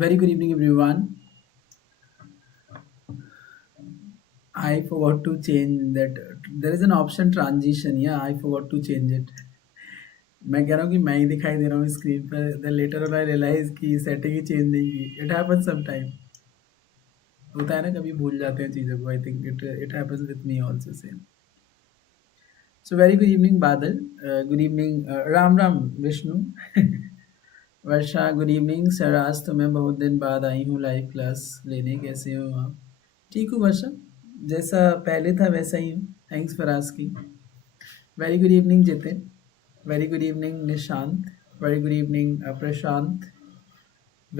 Very good evening, everyone. I forgot to change that. There is an option transition. Yeah, I forgot to change it. मैं कह रहा हूँ कि मैं ही दिखाई दे रहा हूँ स्क्रीन पर then later on I realise कि सेटिंग ही चेंज नहीं की इट हैपन सम टाइम होता है ना कभी भूल जाते हैं चीज़ों को I think it it happens with me also same so very good evening बादल गुड इवनिंग राम राम विष्णु वर्षा गुड इवनिंग सर आज तो मैं बहुत दिन बाद आई हूँ लाइव क्लास लेने कैसे हो आप ठीक हूँ वर्षा जैसा पहले था वैसा ही हूँ thanks for asking very good evening Jitin very good evening Nishant very good evening Prashant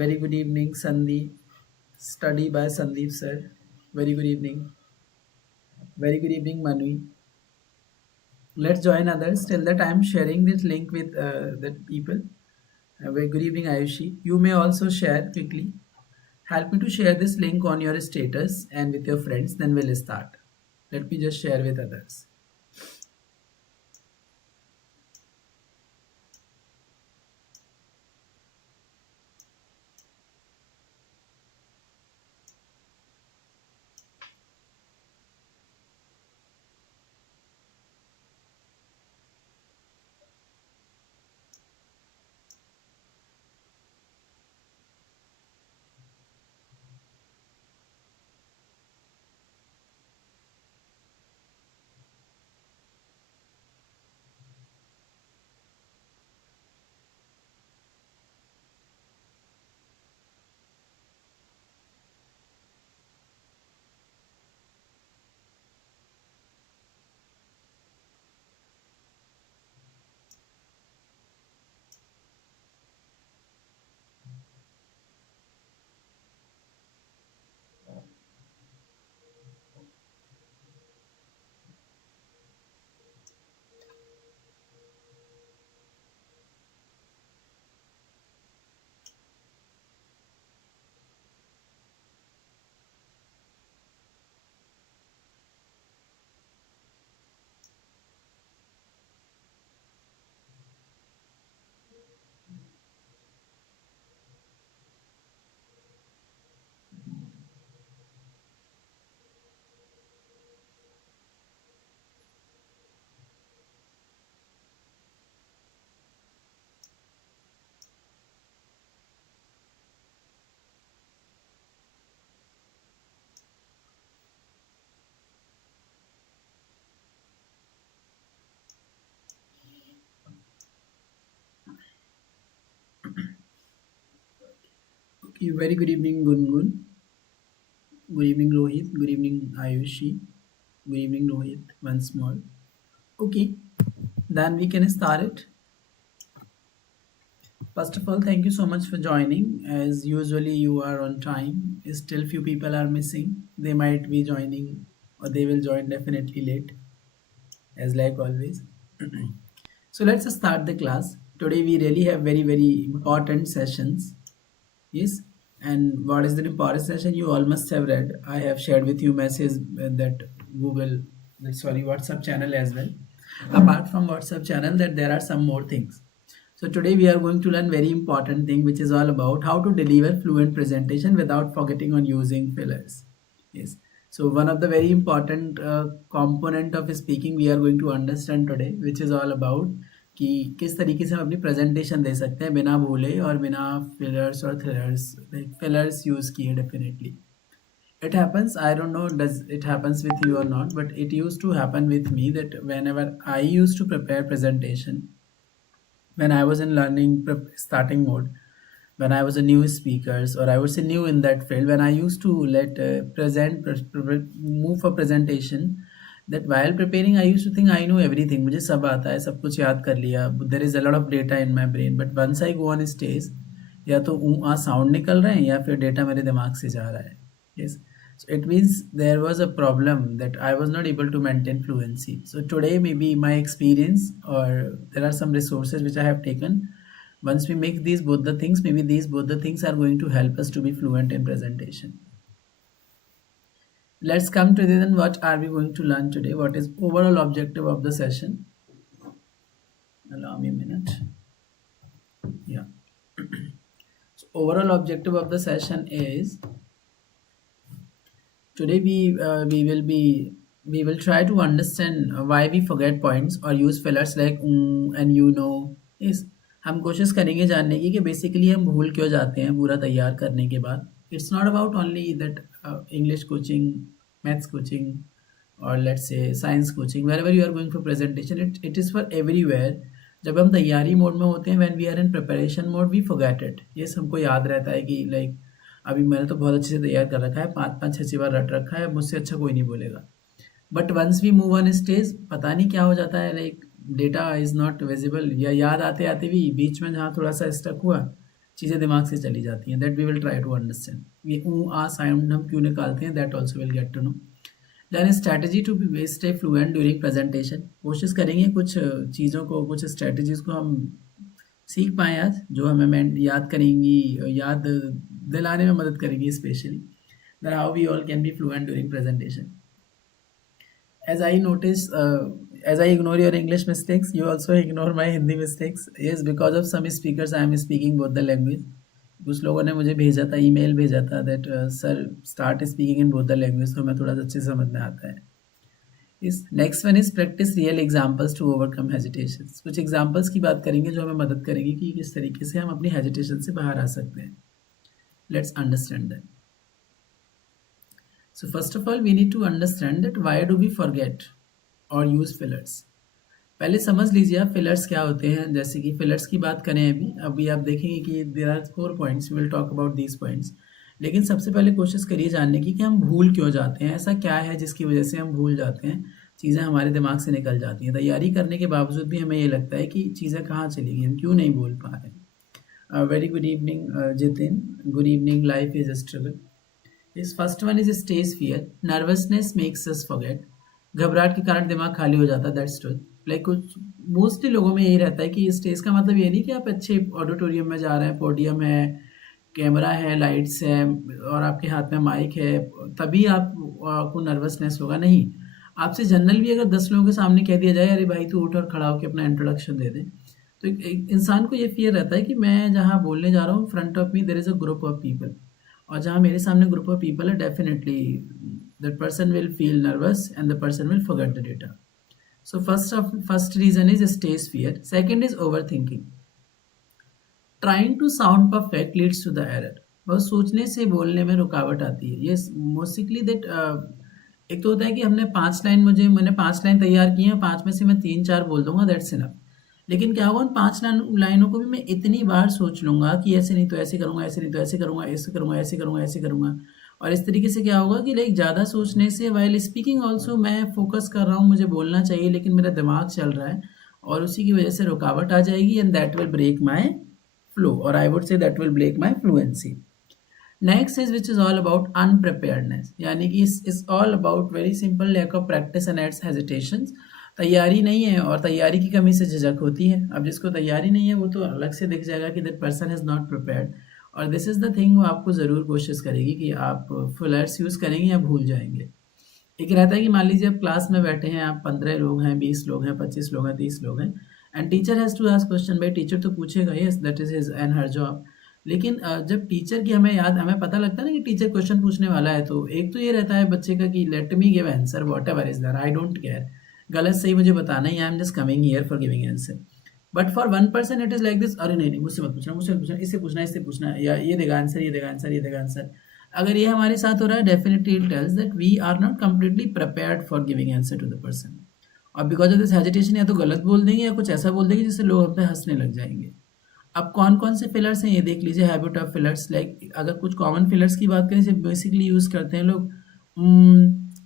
very good evening Sandeep study by Sandeep sir very good evening very good evening Manvi let's join others till that I am sharing this link with the people. Very good evening Ayushi, you may also share quickly. Help me to share this link on your status and with your friends, then we'll start. Let me just share with others. Okay, very good evening Gungun. Good evening Rohit. Good evening Ayushi. Good evening Rohit once more. Okay, then we can start it. First of all, thank you so much for joining. As usually, you are on time. Still, few people are missing. They might be joining, or they will join definitely late, as like always. So let's start the class. Today we really have very important sessions. Yes, and what is the important session? You all must have read. I have shared with you message that Google, sorry, WhatsApp channel as well. Apart from WhatsApp channel, that there are some more things. So today we are going to learn very important thing, which is all about how to deliver fluent presentation without forgetting on using fillers. Yes. So one of the very important component of speaking we are going to understand today, which is all about कि किस तरीके से हम अपनी presentation दे सकते हैं बिना बोले और बिना फिलर्स और थ्रिलर्स लाइक फिलर्स यूज किए definitely it happens, I don't know does it happens with you or not, but it used to happen with me that whenever I used to prepare presentation when I was in learning starting mode, when I was a new speakers or I would say new in that field, when I used to let move for presentation, that while preparing I used to think I know everything, मुझे सब आता है, सब कुछ याद कर लिया, there is a lot of data in my brain, but once I go on stage, या तो साउंड निकल रहे हैं या फिर डेटा मेरे दिमाग से जा रहा है. Yes. So it means there was a problem that I was not able to maintain fluency. So today maybe my experience or there are some resources which I have taken. Once we make these both the things, maybe these both the things are going to help us to be fluent in presentation. Let's come to then what are we going to learn today? What is overall objective of the session? Allow me a minute. Yeah. So overall objective of the session is today we will try to understand why we forget points or use fillers like and you know is हम कोशिश करेंगे जानने की कि basically हम भूल क्यों जाते हैं पूरा तैयार करने के बाद. It's not about only that English coaching, maths coaching और let's say science coaching, wherever you are going for presentation, it is for everywhere. जब हम तैयारी मोड में होते हैं, when we are in preparation mode, we forget it. ये हमको याद रहता है कि लाइक अभी मैंने तो बहुत अच्छे से तैयार कर रखा है, 5-5 6 बार रट रखा है, मुझसे अच्छा कोई नहीं बोलेगा. But once we move on stage, पता नहीं क्या हो जाता है, like data is not visible, या याद आते आते भी बीच में जहाँ थोड़ा सा स्टक हुआ, चीज़ें दिमाग से चली जाती हैं. That we will try to understand. ये आ साउंड हम क्यों निकालते हैं, that also will get to know. Then strategy to stay fluent during presentation. कोशिश करेंगे कुछ चीज़ों को, कुछ स्ट्रैटेजीज़ को हम सीख पाएँ आज, जो हमें याद करेंगी, याद दिलाने में मदद करेंगी specially. That how we all can be fluent during presentation. As I notice, as I ignore your English mistakes, you also ignore my Hindi mistakes. Yes, because of some speakers, I am speaking both the language. कुछ लोगों ने मुझे भेजा था, email भेजा था that sir start speaking in both the language, तो मैं थोड़ा सा अच्छे समझ में आता है. इस next one is practice real examples to overcome hesitation. कुछ एग्जाम्पल्स की बात करेंगे जो हमें मदद करेंगे कि किस तरीके से हम अपनी हेजिटेशन से बाहर आ सकते हैं. Let's understand that. So first of all, we need to understand that why do we forget or use fillers. पहले समझ लीजिए आप फिलर्स क्या होते हैं. जैसे कि फिलर्स की बात करें, अभी आप देखेंगे कि there are 4 points, we will talk about these points. लेकिन सबसे पहले कोशिश करिए जानने की कि हम भूल क्यों जाते हैं, ऐसा क्या है जिसकी वजह से हम भूल जाते हैं, चीज़ें हमारे दिमाग से निकल जाती हैं. तैयारी करने के बावजूद भी हमें ये लगता है कि चीज़ें कहाँ चली गई, हम क्यों नहीं बोल पा रहे. Very good evening Jitin, good evening. Life is a struggle. इस first one is stage fear. Nervousness makes us forget. घबराहट के कारण दिमाग खाली हो जाता है. That's truth. लाइक कुछ मोस्टली लोगों में यही रहता है कि स्टेज का मतलब ये नहीं कि आप अच्छे ऑडिटोरियम में जा रहे हैं, पोडियम है, कैमरा है, लाइट्स है और आपके हाथ में माइक है, तभी आपको नर्वसनेस होगा. नहीं, आपसे जनरल भी अगर 10 लोगों के सामने कह दिया जाए अरे भाई तू उठ और खड़ा होकर अपना इंट्रोडक्शन दे दे, तो एक इंसान को ये फियर रहता है कि मैं जहाँ बोलने जा रहा हूँ, front of me there is a group of people, और जहाँ मेरे सामने ग्रुप ऑफ पीपल है, definitely that person will feel nervous and the person will forget the data. So first reason is stage fear. Second is over thinking. Trying to sound perfect leads to the error. बस सोचने से बोलने में रुकावट आती है. ये mostly that एक तो होता है कि मैंने 5 लाइन तैयार की हैं, 5 में से मैं 3-4 बोल दूंगा, दैट्स इनफ. लेकिन क्या होगा, उन 5 लाइनों को भी मैं इतनी बार सोच लूंगा कि ऐसे नहीं तो ऐसे करूंगा, ऐसे नहीं तो ऐसे करूंगा, ऐसे करूंगा, ऐसे करूंगा, ऐसे करूंगा. और इस तरीके से क्या होगा कि लाइक ज़्यादा सोचने से, वाइल स्पीकिंग ऑल्सो मैं फोकस कर रहा हूँ, मुझे बोलना चाहिए लेकिन मेरा दिमाग चल रहा है, और उसी की वजह से रुकावट आ जाएगी and that will break my flow, और I would say that will break my fluency. Next is which is all about unpreparedness. यानी कि is all about very simple lack of practice and adds hesitation. तैयारी नहीं है और तैयारी की कमी से झिझक होती है. अब जिसको तैयारी नहीं है वो तो अलग से दिख जाएगा कि that person is not prepared, और दिस इज द थिंग. वो आपको ज़रूर कोशिश करेगी कि आप फिलर्स यूज़ करेंगे या भूल जाएंगे. एक रहता है कि मान लीजिए आप क्लास में बैठे हैं, आप 15 लोग हैं, 20 लोग हैं, 25 लोग हैं, 30 लोग हैं, and teacher has to ask question. भाई टीचर तो पूछेगा, yes that is his and her job. लेकिन जब टीचर की हमें पता लगता है ना कि टीचर क्वेश्चन पूछने वाला है, तो एक तो ये रहता है बच्चे का कि let me give answer whatever is there, I don't care, गलत सही मुझे बताना ही, I am just coming here for giving answer. But for one person it is like this, अरे नहीं मुझसे मत पूछना, इससे पूछना, या ये देगा आंसर, ये देगा आंसर, ये देगा आंसर. अगर ये हमारे साथ हो रहा है, definitely it tells that we are not completely prepared for giving answer to the person. और बिकॉज ऑफ दिस हेजिटेशन या तो गलत बोल देंगे या कुछ ऐसा बोल देंगे जिससे लोग हम पे हंसने लग जाएंगे. अब कौन कौन से फिलर्स हैं ये देख लीजिए. हैबिट ऑफ फिलर्स, लाइक अगर कुछ कॉमन फिलर्स की बात करें, सिर्फ बेसिकली यूज़ करते हैं लोग,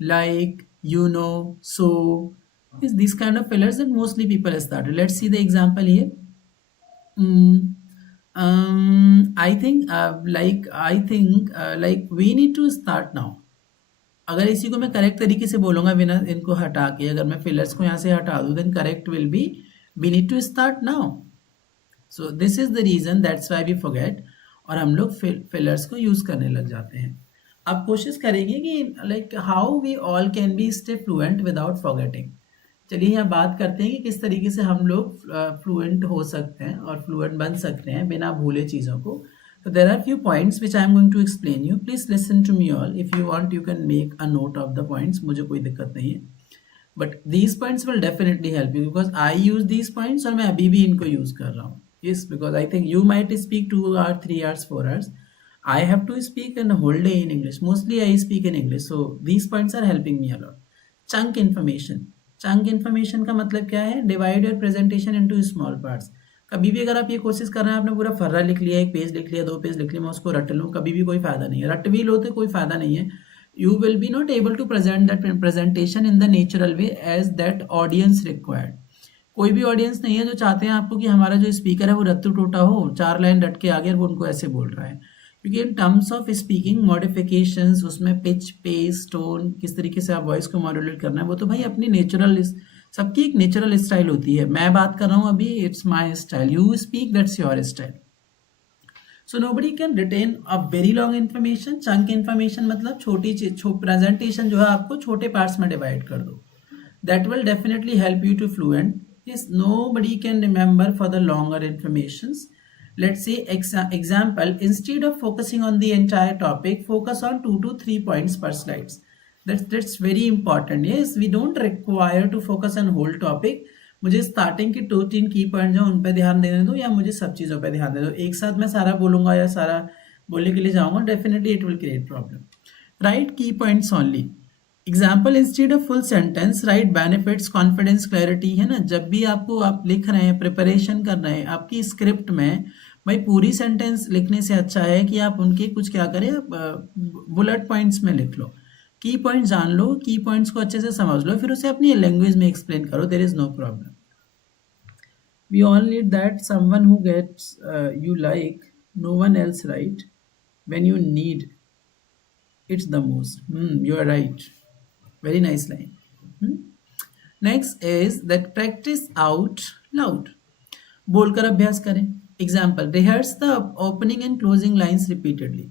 like, you know, so, is these kind of fillers that mostly people started. Let's see the example here. I think like we need to start now. अगर इसी को मैं करेक्ट तरीके से बोलूंगा बिना इनको हटा के, अगर मैं फिलर्स को यहाँ से हटा दूँ, then correct will be we need to start now. So this is the reason, that's why we forget, और हम लोग फिलर्स को यूज करने लग जाते हैं. अब कोशिश करेंगे कि like how we all can be stay fluent without forgetting. चलिए यहाँ बात करते हैं कि किस तरीके से हम लोग फ्लुएंट हो सकते हैं और फ्लुएंट बन सकते हैं बिना भूले चीज़ों को. So there are few points which I am going to explain you. Please listen to me all. If you want, you can make a note of the points. मुझे कोई दिक्कत नहीं है. But these points will definitely help you because I use these points और मैं अभी भी इनको use कर रहा हूँ. Yes, because I think you might speak 2 hours, 3 hours, 4 hours. I have to speak in a whole day in English. Mostly I speak in English. So these points are helping me a lot. Chunk information. Chunk information का मतलब क्या है? Divide your presentation into small parts. कभी भी अगर आप ये कोशिश कर रहे हैं, आपने पूरा फर्रा लिख लिया, एक पेज लिख लिया, 2 पेज लिख लिया, मैं उसको रट लूँ, कभी भी कोई फायदा नहीं है. रट भी लो तो कोई फायदा नहीं है. You will be not able to present that presentation in the natural way as that audience required. कोई भी ऑडियंस नहीं है जो चाहते हैं आपको कि हमारा जो स्पीकर है वो रत्तू टोटा हो, 4 लाइन रट के आ गया और वो उनको ऐसे बोल रहा है. क्योंकि in terms of speaking modifications, उसमें पिच, पेस, टोन, किस तरीके से आप वॉइस को मॉड्यूलेट करना है, वो तो भाई अपनी नेचुरल, सबकी एक नेचुरल स्टाइल होती है. मैं बात कर रहा हूँ अभी, it's my style. You speak, that's your style. So nobody can retain a very long information. Chunk information मतलब छोटी प्रेजेंटेशन जो है आपको छोटे पार्ट्स में डिवाइड कर दो. That will definitely help you to fluent. Yes, nobody can remember for the longer informations. Let's say example, instead of focusing on the entire topic, focus on 2 to 3 points per slides. That's very important. Yes, we don't require to focus on whole topic. मुझे starting के 2-3 की point जो उन पर ध्यान देने दो, या मुझे सब चीज़ों पर ध्यान दे दो. एक साथ मैं सारा बोलूंगा या सारा बोलने के लिए जाऊंगा, definitely it will create problem. Right key points only. Example, instead of full sentence write benefits, confidence, clarity. है ना, जब भी आपको आप लिख रहे हैं, प्रिपरेशन कर रहे हैं आपकी स्क्रिप्ट में, भाई पूरी सेंटेंस लिखने से अच्छा है कि आप उनके कुछ क्या करें, बुलेट पॉइंट्स में लिख लो. की पॉइंट जान लो, की पॉइंट्स को अच्छे से समझ लो, फिर उसे अपनी लैंग्वेज में एक्सप्लेन करो. There is no problem. We all need that someone who gets you like, no one else, right? When you need it's the most. You are right. Very nice line. Next is that practice out loud. बोलकर अभ्यास करें. Example, rehearse the opening and closing lines repeatedly.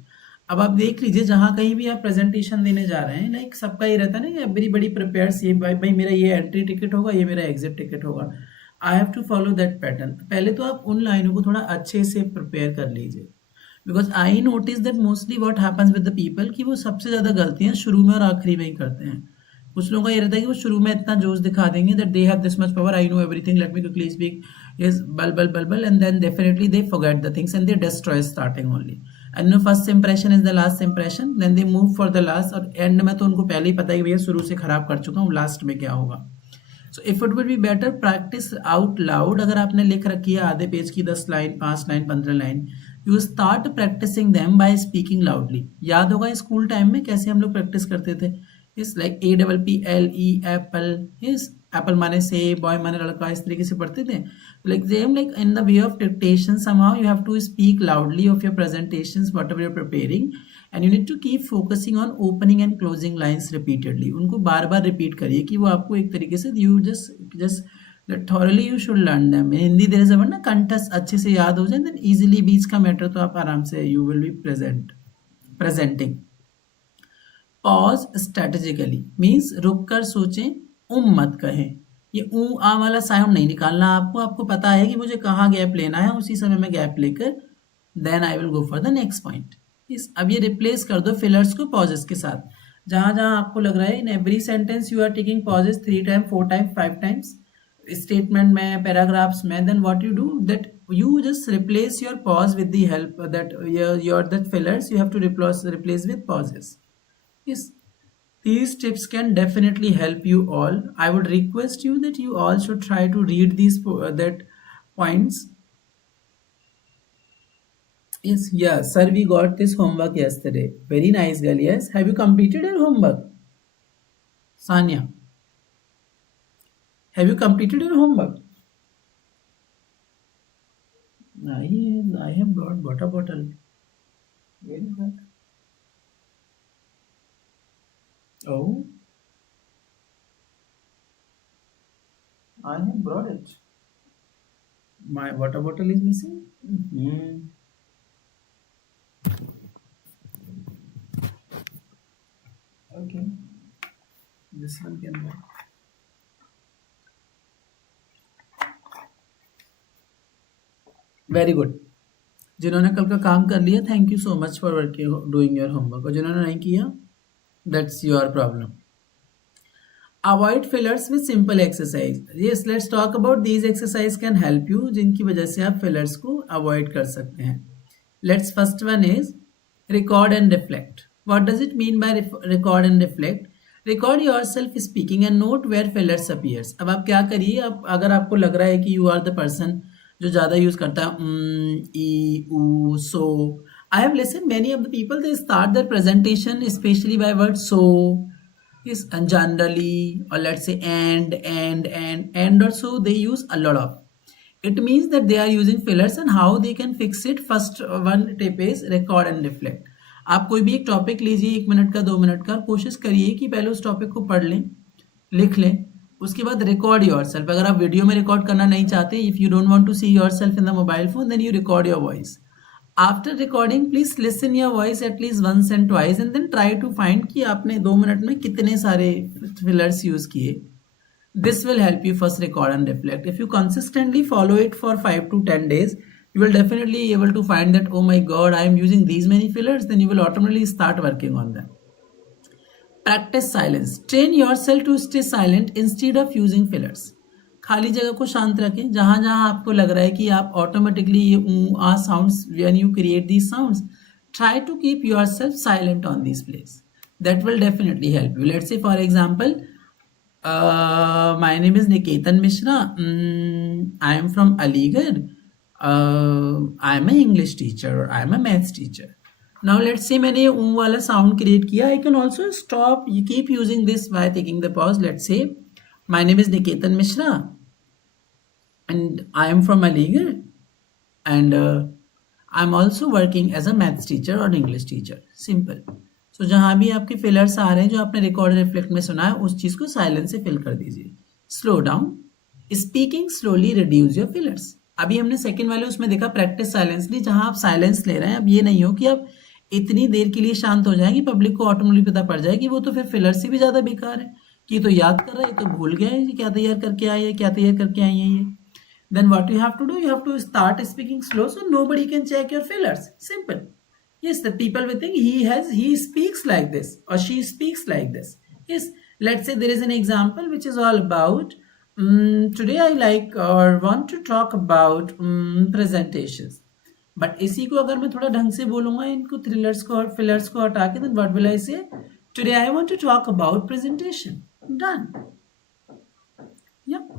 अब आप देख लीजिए, जहां कहीं भी आप प्रेजेंटेशन देने जा रहे हैं, लाइक सबका ये रहता है ना कि एवरीबडी प्रिपेयर्स, ये भाई मेरा ये एंट्री टिकट होगा, ये मेरा एग्जिट टिकट होगा. I have to follow that pattern. पहले तो आप उन लाइनों को थोड़ा अच्छे से प्रिपेयर कर लीजिए. Because I notice that mostly what happens with the people कि वो सबसे ज़्यादा गलतियां शुरू में और आखिरी में ही करते हैं. कुछ लोगों का ये रहता है कि वो शुरू में इतना जोश दिखा देंगे that they have this much power, I know everything, let me quickly speak, yes, blah blah blah blah, and then definitely they forget the things and they destroy starting only. And no first impression is the last impression, then they move for the last. और end में तो उनको पहले ही पता है कि भैया शुरू से खराब कर चुका हूँ, लास्ट में क्या होगा. So if it will be better, practice out loud. अगर आपने लिख रखी है आधे पेज की 10 line, 5 line, 15 line, you start practicing them by speaking loudly. याद होगा स्कूल टाइम में कैसे हम लोग प्रैक्टिस करते थे. इस लाइक APPLE, एप्पल. इस एप्पल माने से, बॉय माने लड़का, इस तरीके से पढ़ते थे. Like same, like in the way of dictation somehow you have to speak loudly of your presentations, whatever you're preparing, and you need to keep focusing on opening and closing lines repeatedly. उनको बार बार repeat करिए कि वो आपको एक तरीके से you just thoroughly you should learn them. in Hindi there is a word ना, कंठस्थ अच्छे से याद हो जाए, then easily बीच का मैटर तो आप आराम से you will be presenting. Pause strategically means रुक कर सोचें, मत कहें. ये आ वाला साउंड नहीं निकालना आपको. आपको पता है कि मुझे कहाँ गैप लेना है, उसी समय में गैप लेकर then I will go for the next point. अब ये रिप्लेस कर दो फिलर्स को पॉजेस के साथ. जहां जहां आपको लग रहा है in every sentence you are taking pauses 3 time, 4 time, 5 times, statement में, पैराग्राफ्स में, then what you do that you just replace your pause with the help that your that fillers you have to replace with pauses. Yes, these tips can definitely help you all. I would request you that you all should try to read these that points. Yes, yeah, sir, we got this homework yesterday. Very nice, girl. Yes, have you completed your homework? Sanya, have you completed your homework? I have brought water bottle. Very good. Oh, I have brought it. My water bottle is missing. Okay, this one can be. Very good. जिन्होंने कल का काम कर लिया, thank you so much for working doing your homework, और जिन्होंने नहीं किया, that's your problem. Avoid fillers with simple exercise. Yes, let's talk about these exercise can help you, जिनकी वजह से आप fillers को avoid कर सकते हैं. Let's first one is record and reflect. What does it mean by record and reflect? Record yourself speaking and note where fillers appears. अब आप क्या करिए, आप अगर आपको लग रहा है कि you are the person जो ज़्यादा यूज करता है ई ऊ सो, I have listened many of the people, they start their presentation especially by word so, is, and generally, or let's say and or so, they use a lot of. It means that they are using fillers, and how they can fix it. First one tip is record and reflect. आप कोई भी एक topic लीजिए, 1 minute का 2 minute का, कोशिश करिए कि पहले उस टॉपिक को पढ़ लें, लिख लें, उसके बाद रिकॉर्ड योर सेल्फ. अगर आप वीडियो में रिकॉर्ड करना नहीं चाहते, if you don't want to see your self in the mobile phone, then you record your voice. After recording please listen your voice at least once and twice, and then try to find कि आपने 2 मिनट में कितने सारे fillers use किए. This will help you first record and reflect. If you consistently follow it for 5 to 10 days, you will definitely able to find that, oh my god, I am using these many fillers. Then you will automatically start working on them. Practice silence. Train yourself to stay silent instead of using fillers. खाली जगह को शांत रखें. जहां जहां आपको लग रहा है कि आप ऑटोमेटिकली ये आ sounds, when you create these sounds, try to keep yourself silent on this place. That will definitely help you. Let's say for example, my name is Niketan Mishra, I am from Aligarh, I am a English teacher, I am a maths teacher. Now let's say मैंने वाला sound create किया. I can also stop, you keep using this by taking the pause. Let's say my name is Niketan Mishra and I am from Aligarh, and I'm also working as a maths teacher or English teacher. Simple. So जहाँ भी आपके fillers आ रहे हैं जो आपने record reflect में सुना है, उस चीज को साइलेंस से फिल कर दीजिए. Slow down. Speaking slowly reduce your fillers. अभी हमने सेकंड वाले उसमें देखा प्रैक्टिस साइलेंसली, जहां आप साइलेंस ले रहे हैं. अब ये नहीं हो कि आप इतनी देर के लिए शांत हो जाए कि पब्लिक को ऑटोमेटिकली पता पड़ जाए कि वो तो फिर फिलर से भी ज्यादा बेकार है, कि तो याद कर रहा है, तो भूल गया है क्या तैयार करके आए है, क्या तैयार करके आई है ये. Then what you have to do, you have to start speaking slow so nobody can check your fillers. Simple. Yes, the people will think he speaks like this or she speaks like this. Yes, let's say there is an example which is all about today I like or want to talk about presentations. But इसी को अगर मैं थोड़ा ढंग से बोलूंगा, इनको thrillers को और फिलर्स को हटा के, then what will I say, today I want to talk about presentation. Done. Yep.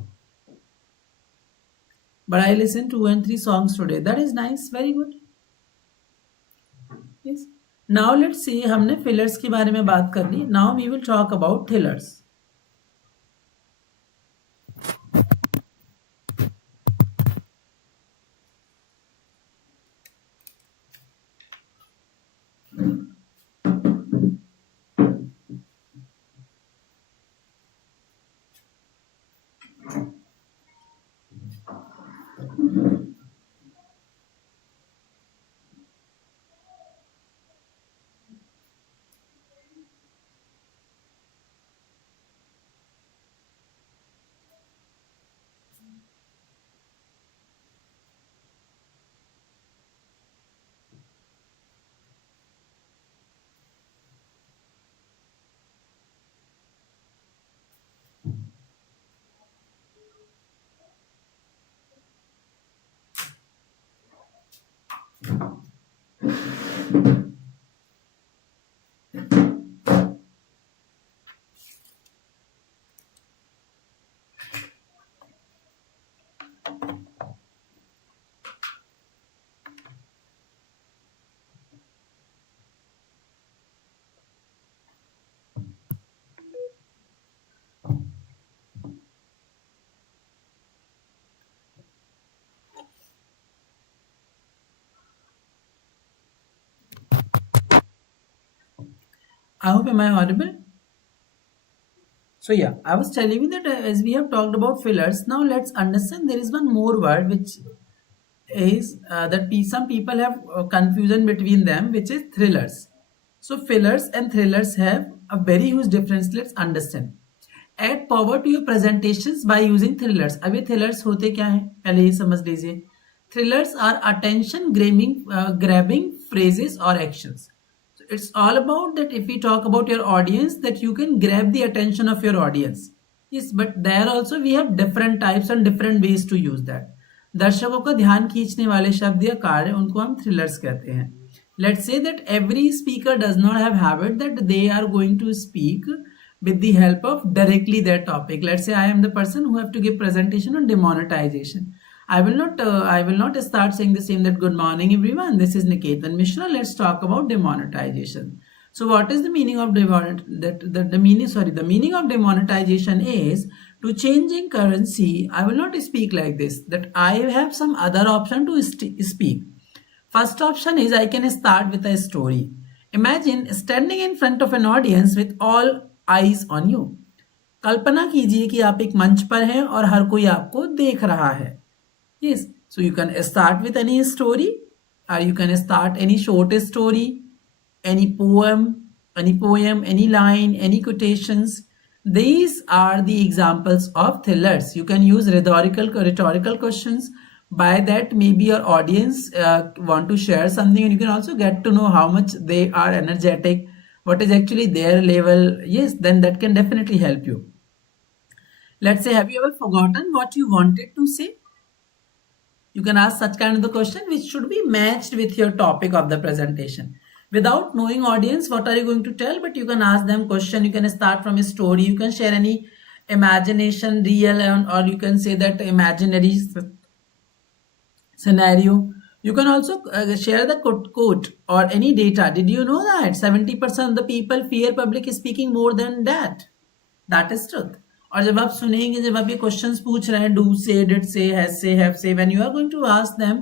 But I listened 2 and 3 songs today. That is nice. Very good. Yes. Now let's see, हमने fillers के बारे में बात कर ली. Now we will talk about thrillers. I hope am I audible? So yeah, I was telling you that as we have talked about fillers, now let's understand there is one more word which is that some people have confusion between them, which is thrillers. So fillers and thrillers have a very huge difference. Let's understand. Add power to your presentations by using thrillers. अब ये thrillers होते क्या हैं, पहले ये समझ लीजिए. Thrillers are attention grabbing phrases or actions. So it's all about that if we talk about your audience, that you can grab the attention of your audience. Yes, but there also we have different types and different ways to use that. दर्शकों का ध्यान खींचने वाले शब्द या कार्य उनको हम thrillers कहते हैं. Let's say that every speaker does not have habit that they are going to speak with the help of directly their topic. Let's say I am the person who have to give presentation on demonetization. I will not start saying the same that good morning everyone. This is Niketan Mishra. Let's talk about demonetization. So what is the meaning of the meaning of demonetization is to changing currency. I will not speak like this. That I have some other option to speak. First option is I can start with a story. Imagine standing in front of an audience with all eyes on you. कल्पना कीजिए कि आप एक मंच पर हैं और हर कोई आपको देख रहा है. Yes, so you can start with any story, or you can start any short story, any poem, any line, any quotations. These are the examples of thrillers. You can use rhetorical questions. By that, maybe your audience want to share something, and you can also get to know how much they are energetic, what is actually their level. Yes, then that can definitely help you. Let's say, have you ever forgotten what you wanted to say? You can ask such kind of the question which should be matched with your topic of the presentation. Without knowing audience, what are you going to tell? But you can ask them question. You can start from a story. You can share any imagination, real, or you can say that imaginary scenario. You can also share the quote or any data. Did you know that 70% of the people fear public speaking more than that? That is truth. और जब आप सुनेंगे, जब आप ये questions पूछ रहे हैं, डू से, डिड से, has say, have say, when you are going to ask them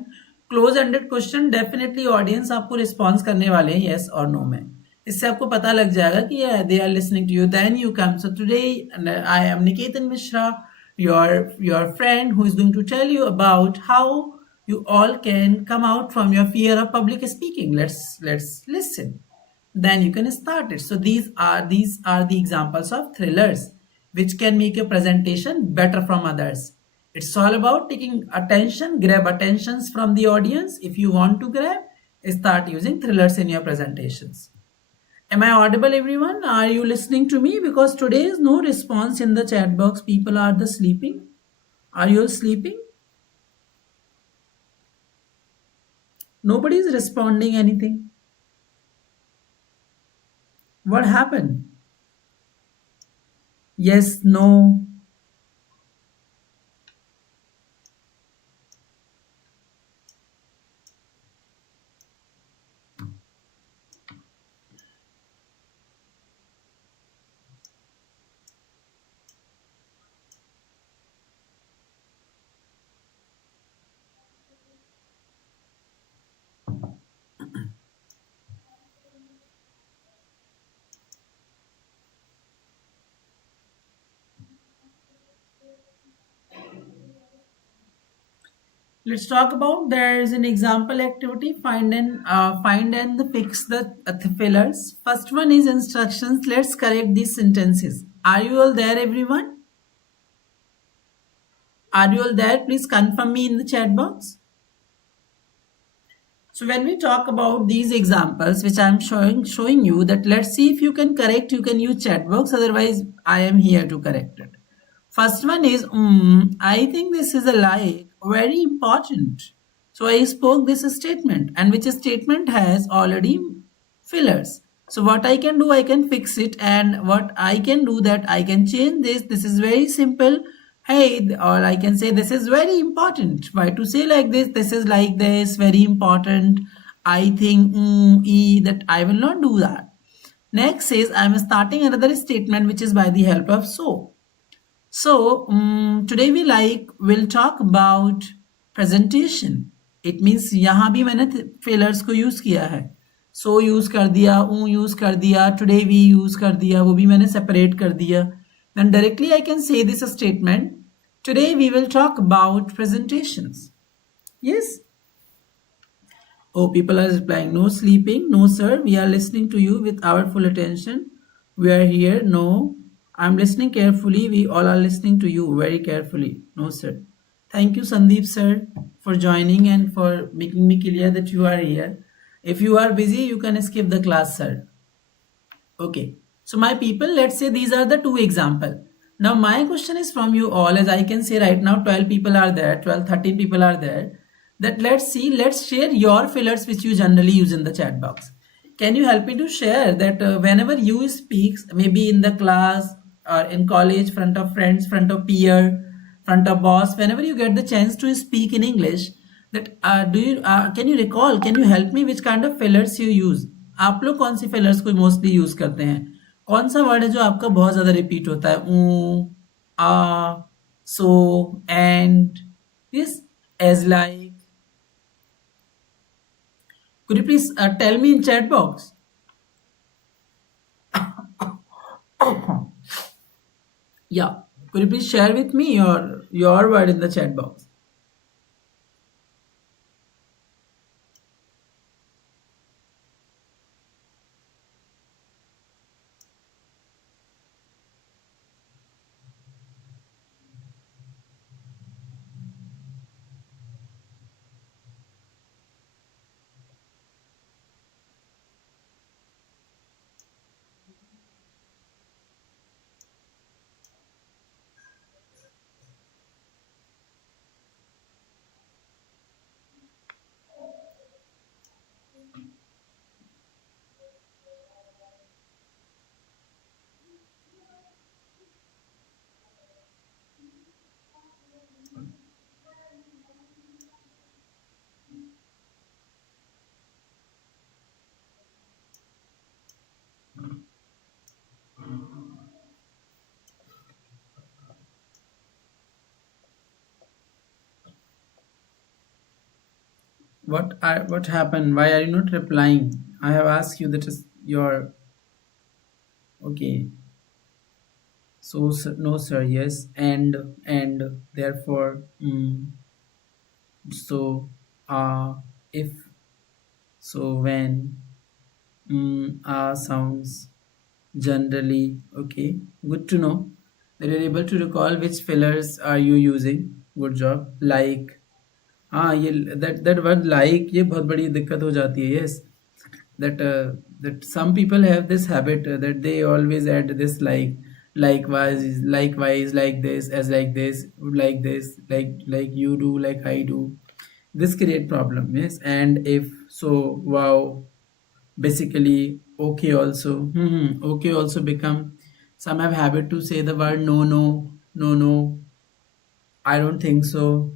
close ended question, definitely audience आपको रिस्पॉन्स करने वाले हैं यस और नो में. इससे आपको पता लग जाएगा कि they are listening to you. Then you come. So today I am Niketan Mishra, your friend who is going to tell you about how you all can come out from your fear of public speaking. Let's listen. Then you can start it. So these are the examples of thrillers which can make your presentation better from others. It's all about taking attention, grab attentions from the audience. If you want to grab, start using thrillers in your presentations. Am I audible, everyone? Are you listening to me? Because today is no response in the chat box. People are the sleeping. Are you all sleeping? Nobody is responding anything. What happened? Yes, no. Let's talk about, there is an example activity, find and fix the fillers. First one is instructions. Let's correct these sentences. Are you all there, everyone? Are you all there? Please confirm me in the chat box. So when we talk about these examples which I am showing you, that let's see if you can correct. You can use chat box, otherwise I am here to correct it. First one is, I think this is a lie, very important. So I spoke this statement, and which statement has already fillers. So what I can do, I can fix it, and what I can do that I can change this. This is very simple. Hey, or I can say this is very important. Why to say like this? This is like this, very important. I think, that I will not do that. Next is, I am starting another statement which is by the help of so. So today we'll talk about presentation. It means यहाँ भी मैंने fillers को use किया है. So use कर दिया, use कर दिया, today we use कर दिया, वो भी मैंने separate कर दिया. Then directly I can say this statement. Today we will talk about presentations. Yes. Oh, people are replying. No sleeping. No, sir. We are listening to you with our full attention. We are here. No. I'm listening carefully. We all are listening to you very carefully. No, sir. Thank you, Sandeep, sir. for joining and for making me clear that you are here. If you are busy, you can skip the class, sir. Okay. So my people, let's say these are the two example. Now my question is from you all, as I can say right now 12 people are there, 12, 13 people are there. That let's see, let's share your fillers which you generally use in the chat box. Can you help me to share that whenever you speak, maybe in the class or in college, front of friends, front of peer, front of boss, whenever you get the chance to speak in English, that do you can you recall, can you help me which kind of fillers you use? आप लोग कौन सी fillers को mostly use करते हैं? कौन सा word है जो आपका बहुत ज्यादा रिपीट होता है? Ooh, ah, so, and, yes, as like. Could you please tell me in chat box? Yeah. Could you please share with me your word in the chat box? What happened? Why are you not replying? I have asked you that is your okay. So no sir, yes, and therefore so if so when sounds generally okay. Good to know that you're able to recall which fillers are you using. Good job. Like हाँ ये that word like ये बहुत बड़ी दिक्कत हो जाती है. Yes, that some people have this habit that they always add this likewise like this as like this like you do like I do. This create problem. Yes, and if so wow, basically okay also. Okay also become, some have habit to say the word no, I don't think so.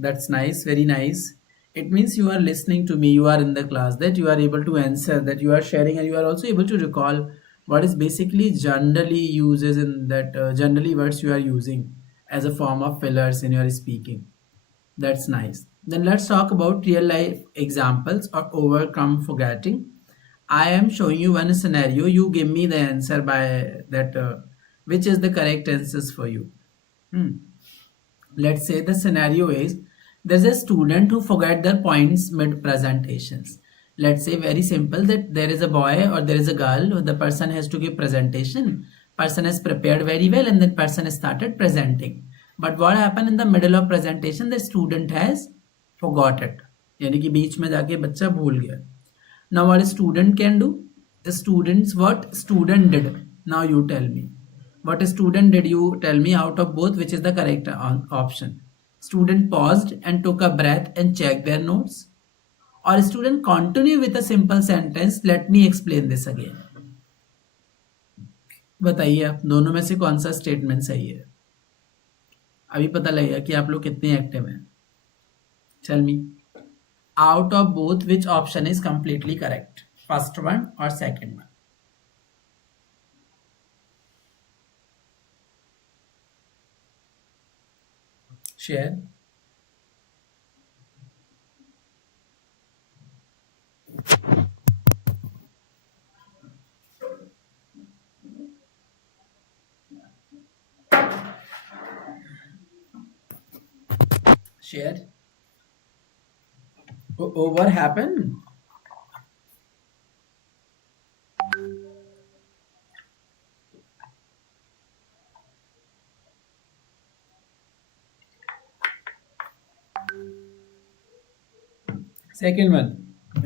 That's nice, very nice. It means you are listening to me, you are in the class, that you are able to answer, that you are sharing, and you are also able to recall what is basically generally uses in that generally words you are using as a form of fillers in your speaking. That's nice. Then let's talk about real life examples or overcome forgetting. I am showing you one scenario. You give me the answer by that, which is the correct answers for you. Hmm. Let's say the scenario is there's a student who forget their points mid presentations. Let's say very simple that there is a boy or there is a girl, the person has to give presentation, person has prepared very well and then person started presenting, but what happened in the middle of presentation, the student has forgot it, यानी कि बीच में जाके बच्चा भूल गया. Now what a student can do? The students, what student did? Now you tell me. What a student did, you tell me out of both which is the correct option. Student paused and took a breath and checked their notes. Or student continue with a simple sentence. Let me explain this again. बताइए आप दोनों में से कौन सा statement सही है? अभी पता लगेगा कि आप लोग कितने एक्टिव हैं. Tell me. Out of both, which option is completely correct? First one or second one? Share. Share. Oh, what happened? Second one.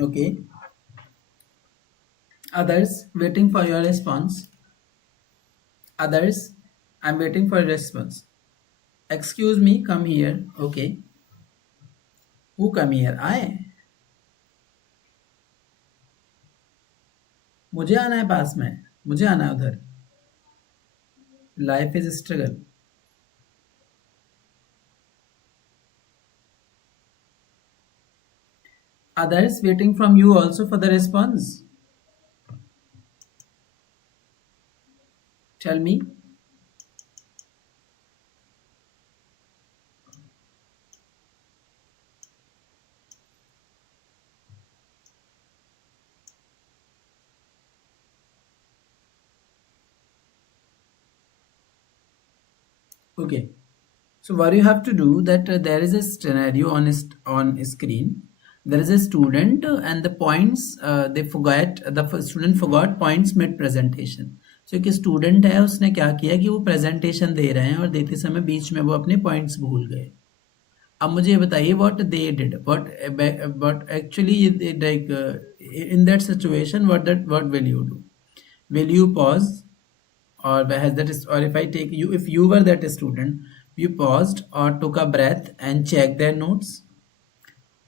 Okay. Others waiting for your response. Others, I'm waiting for a response. Excuse me, come here. Okay. Who come here? I. मुझे आना है पास में. मुझे आना है उधर. Life is struggle. Others waiting from you also for the response. Tell me. Okay. So what you have to do that there is a scenario on screen. There is a student and the points they forgot the student forgot points mid presentation. So एक student है उसने क्या किया कि वो presentation दे रहे हैं और देते समय बीच में वो अपने पॉइंट्स भूल गए. अब मुझे ये बताइए what they did what actually like in that situation what will you do. Will you pause or has that is or if I take you if you were that student you paused or took a breath and checked their notes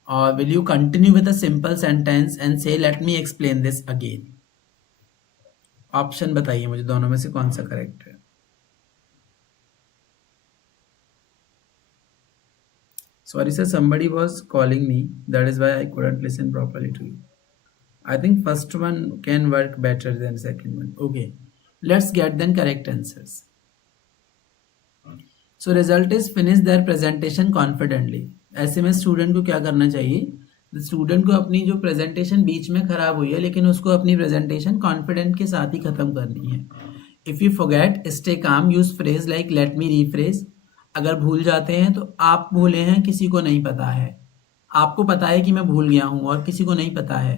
or will you continue with a simple sentence and say let me explain this again. Option बताइए मुझे दोनों में से कौन सा correct है. Sorry sir, somebody was calling me, that is why I couldn't listen properly to you. I think first one can work better than second one. Okay, let's get then correct answers. So result is finish their presentation confidently. ऐसे में student को क्या करना चाहिए. Student को अपनी जो presentation बीच में खराब हुई है लेकिन उसको अपनी प्रेजेंटेशन कॉन्फिडेंट के साथ ही खत्म करनी है. If you forget stay calm use phrase like let me rephrase. अगर भूल जाते हैं तो आप भूले हैं किसी को नहीं पता है. आपको पता है कि मैं भूल गया हूं और किसी को नहीं पता है.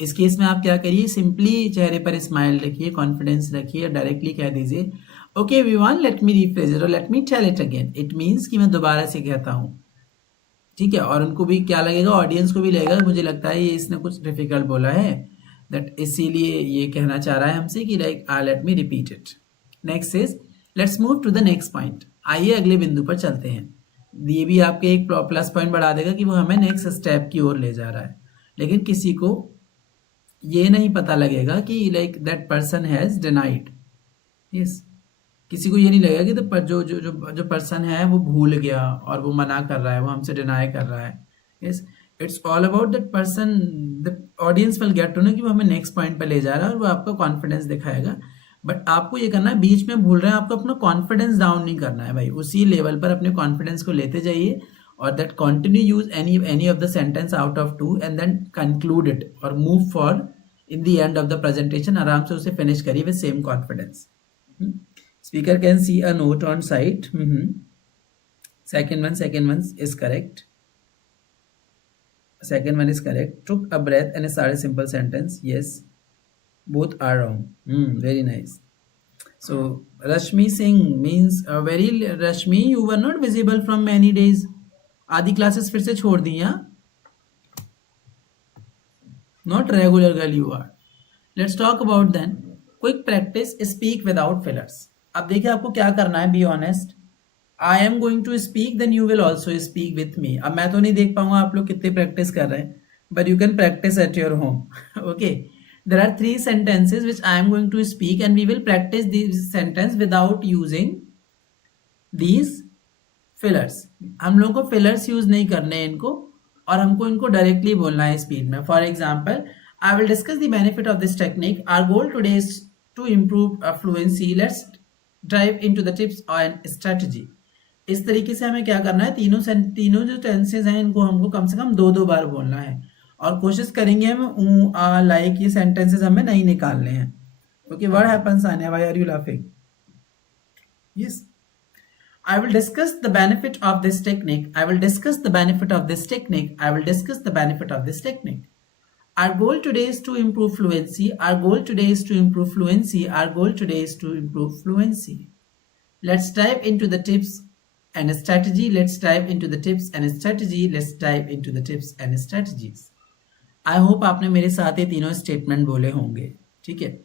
इस केस में आप क्या करिए सिंपली चेहरे पर स्माइल रखिए कॉन्फिडेंस रखिए और डायरेक्टली कह दीजिए okay everyone let me rephrase it और let me tell it again. It means कि मैं दोबारा से कहता हूं. ठीक है. और उनको भी क्या लगेगा ऑडियंस को भी लगेगा मुझे लगता है ये इसने कुछ डिफिकल्ट बोला है दैट इसीलिए ये कहना चाह रहा है हमसे कि like let me repeat it. Next is let's move to the next point. आइए अगले बिंदु पर चलते हैं. ये भी आपके एक प्लस पॉइंट बढ़ा देगा कि वो हमें नेक्स्ट स्टेप की ओर ले जा रहा है. लेकिन किसी को ये नहीं पता लगेगा कि like that person has denied. Yes, किसी को ये नहीं लगेगा कि तो जो जो जो जो पर्सन है वो भूल गया और वो मना कर रहा है वो हमसे डिनाई कर रहा है. Yes, it's all about that person. The audience will get to know कि वो हमें नेक्स्ट पॉइंट पे ले जा रहा है और वो आपका कॉन्फिडेंस दिखाएगा. बट आपको ये करना है बीच में भूल रहे हैं आपको अपना कॉन्फिडेंस डाउन नहीं करना है भाई. उसी लेवल पर अपने कॉन्फिडेंस को लेते जाइए और that continue use any of the sentence out of two and then conclude it और move for in the end of the presentation. आराम से उसे फिनिश करिए with same confidence. Speaker can see a note on site. Second one is correct. Second one is correct. Took a breath and started simple sentence. Yes, both are wrong. Very nice. So Rashmi Singh means very Rashmi, you were not visible from many days. आधी classes फिर से छोड़ दी या not regular girl you are. Let's talk about then. Quick practice. Speak without fillers. अब देखिए आपको क्या करना है. Be honest. I am going to speak then you will also speak with me. अब मैं तो नहीं देख पाऊंगा आप लोग कितने प्रैक्टिस कर रहे हैं but you can practice at your home. Okay, there are 3 sentences which I am going to speak and we will practice these sentence without using these fillers. हम लोग को fillers यूज नहीं करने हैं इनको और हमको इनको डायरेक्टली बोलना है स्पीड में. For example I will discuss the benefit of this technique. Our goal today is to improve fluency. Let's dive into the tips and strategy. इस तरीके से हमें क्या करना है तीनों जो टेंसेज हैं इनको हमको कम से कम 2 बार बोलना है और कोशिश करेंगे हम लाइक ये सेंटेंसेज हमें नहीं निकालने हैं. Okay, what happens Anya, why are you laughing? Yes, I will discuss the benefit of this technique. I will discuss the benefit of this technique. I will discuss the benefit of this technique. Our goal today is to improve fluency. Our goal today is to improve fluency. Our goal today is to improve fluency. Let's dive into the tips and strategy. Let's dive into the tips and strategy. Let's dive into the tips and strategies. I hope आपने मेरे साथ ये तीनों statement बोले होंगे. ठीक है.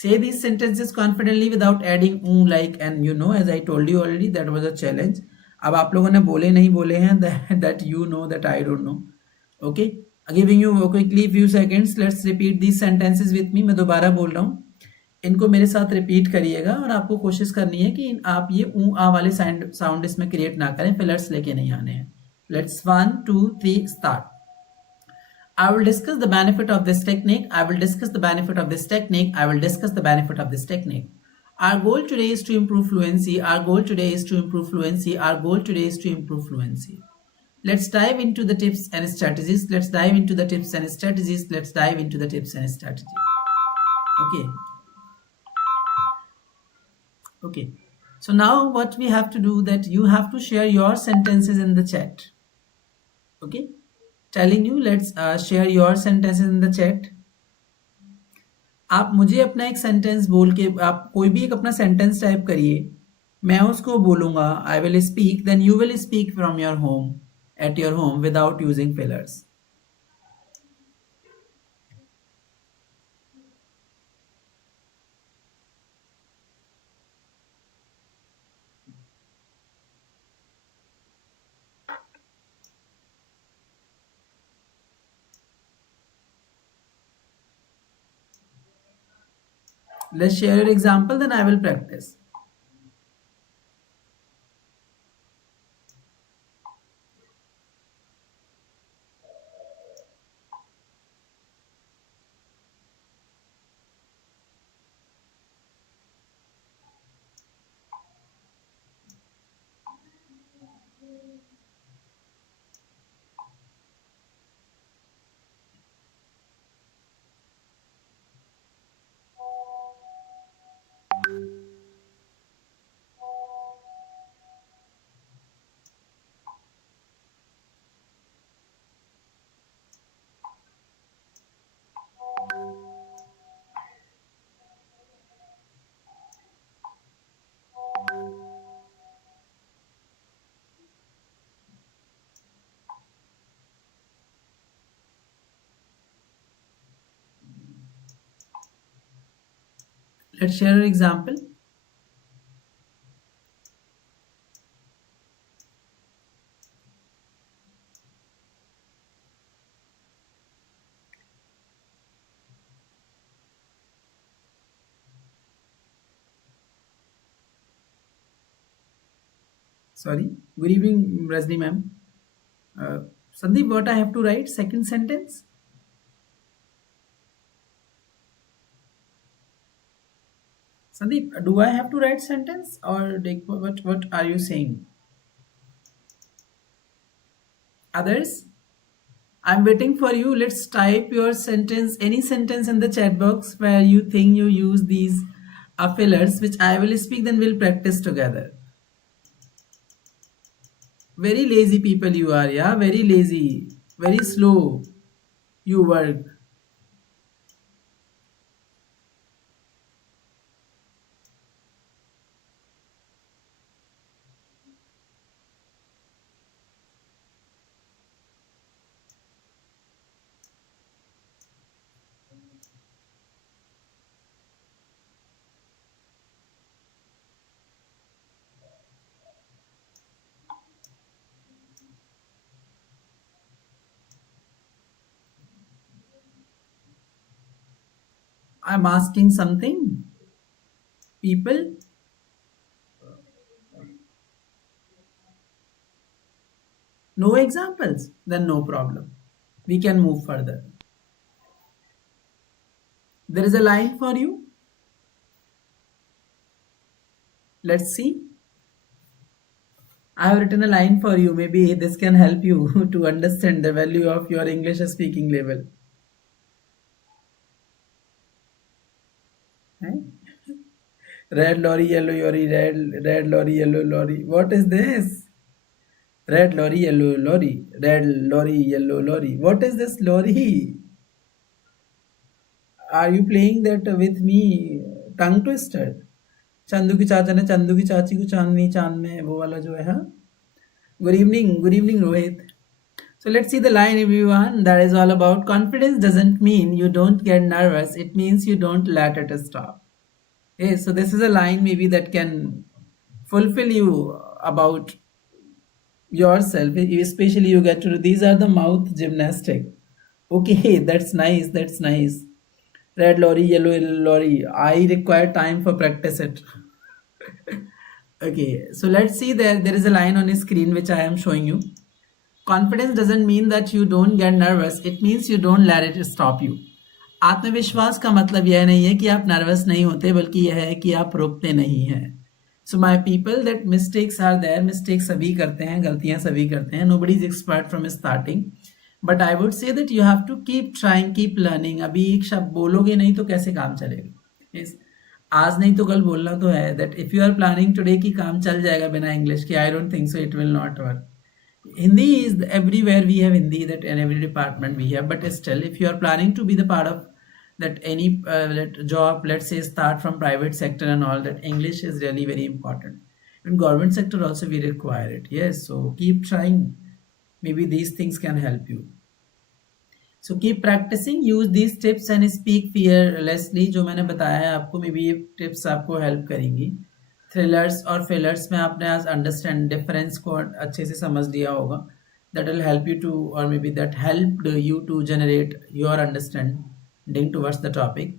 Say these sentences confidently without adding like and as I told you already that was a challenge. अब आप लोगों ने बोले नहीं बोले हैं that you know that I don't know. Okay. Giving you quickly few seconds. Let's repeat these sentences with me. मैं दोबारा बोल रहा हूँ. इनको मेरे साथ रिपीट करिएगा और आपको कोशिश करनी है कि आप ये आ वाले साउंड इसमें क्रिएट ना करें. फिलर्स लेके नहीं आने हैं. Let's 1, 2, 3 start. I will discuss the benefit of this technique. I will discuss the benefit of this technique. I will discuss the benefit of this technique. Our goal today is to improve fluency. Our goal today is to improve fluency. Our goal today is to improve fluency. Let's dive into the tips and strategies. Let's dive into the tips and strategies. Let's dive into the tips and strategies. Okay. Okay. So now what we have to do that you have to share your sentences in the chat. Okay. Telling you, let's share your sentences in the chat. आप मुझे अपना एक sentence बोल के आप कोई भी एक अपना सेंटेंस टाइप करिए. मैं उसको बोलूंगा. I will speak, then you will speak from your home at your home without using fillers. Let's share your example, then I will practice. Let's share an example. Sorry. Good evening, Rajni ma'am. Sandeep, what I have to write? Second sentence? Sandeep, do I have to write sentence or what are you saying? Others? I'm waiting for you. Let's type your sentence, any sentence in the chat box where you think you use these fillers, which I will speak, then we'll practice together. Very lazy people you are, yeah? Very lazy. Very slow. You work. I'm asking something. People, no examples, then no problem. We can move further. There is a line for you. Let's see. I have written a line for you. Maybe this can help you to understand the value of your English speaking level. Red lorry, yellow lorry, red lorry, yellow lorry. What is this? Red lorry, yellow lorry, red lorry, yellow lorry. What is this lorry? Are you playing that with me? Tongue twister. Chandu की चाचा ने चंदू की चाची को चांदनी चांद में वो वाला जो है. हाँ. Good evening Rohit. So let's see the line, everyone. That is all about confidence doesn't mean you don't get nervous. It means you don't let it stop. Okay, so this is a line maybe that can fulfill you about yourself, especially you get to do these are the mouth gymnastic. Okay, that's nice, that's nice. Red lorry, yellow lorry. I require time for practice it. Okay, so let's see there is a line on the screen which I am showing you. Confidence doesn't mean that you don't get nervous, it means you don't let it stop you. आत्मविश्वास का मतलब यह नहीं है कि आप nervous नहीं होते, बल्कि यह है कि आप रुकते नहीं हैं. So my people that mistakes are there. Mistake सभी करते हैं, गलतियां सभी करते हैं. Nobody is expert from starting, but I would say that you have to keep trying, keep learning. अभी एक शब्द बोलोगे नहीं तो कैसे काम चलेगा. yes. आज नहीं तो कल बोलना तो है. That if you are planning today कि काम चल जाएगा बिना इंग्लिश के, I don't think so, it will not work. Hindi is everywhere, we have Hindi, that in every department we have, but still if you are planning to be the part of that any job, let's say start from private sector and all that, English is really very important. In government sector also we require it. Yes, so keep trying, maybe these things can help you. So keep practicing, use these tips and speak fearlessly. जो मैंने बताया है आपको, may be ये tips आपको help करेंगी. Thrillers और fillers में आपने आज अंडरस्टैंड डिफरेंस को अच्छे से समझ लिया होगा. That will help you to, और maybe that helped you to generate your understanding towards the topic.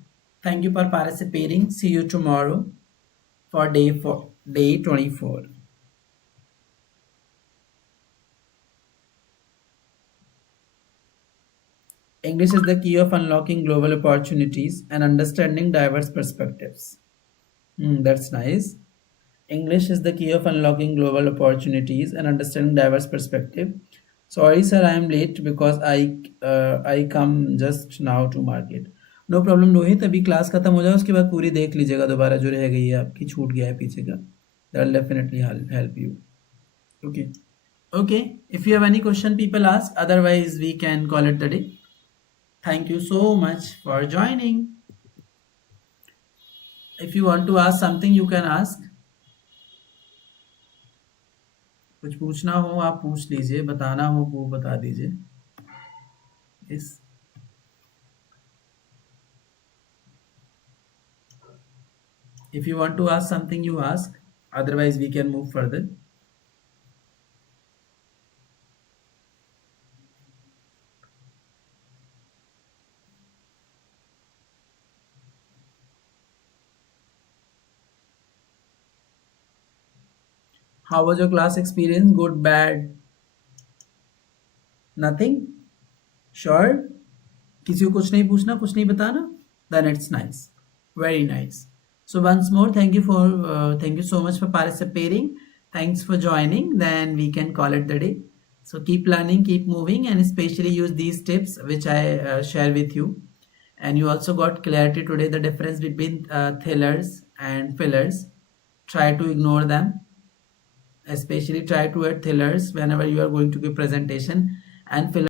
Thank you for participating. See you tomorrow for day 24. English is the key of unlocking global opportunities and understanding diverse perspectives. That's nice. English is the key of unlocking global opportunities and understanding diverse perspective. Sorry sir, I am late because I come just now to market. No problem Rohit, अभी class खत्म हो जाए उसके बाद पूरी देख लीजिएगा दोबारा, जो रह गई है आपकी, छूट गया है पीछे का. That will definitely help you. Okay. Okay, if you have any question, people ask. Otherwise we can call it the day. Thank you so much for joining. If you want to ask something, you can ask. कुछ पूछना हो आप पूछ लीजिए, बताना हो वो बता दीजिए. इस if you want to ask something, you ask. Otherwise we can move further. How was your class experience? Good, bad? Nothing? Sure? किसी को कुछ नहीं पूछना, कुछ नहीं बताना? Then it's nice. Very nice. So once more, thank you so much for participating. Thanks for joining. Then we can call it the day. So keep learning, keep moving, and especially use these tips which I share with you. And you also got clarity today, the difference between thrillers and fillers. Try to ignore them. Especially try to add thrillers whenever you are going to give presentation, and fillers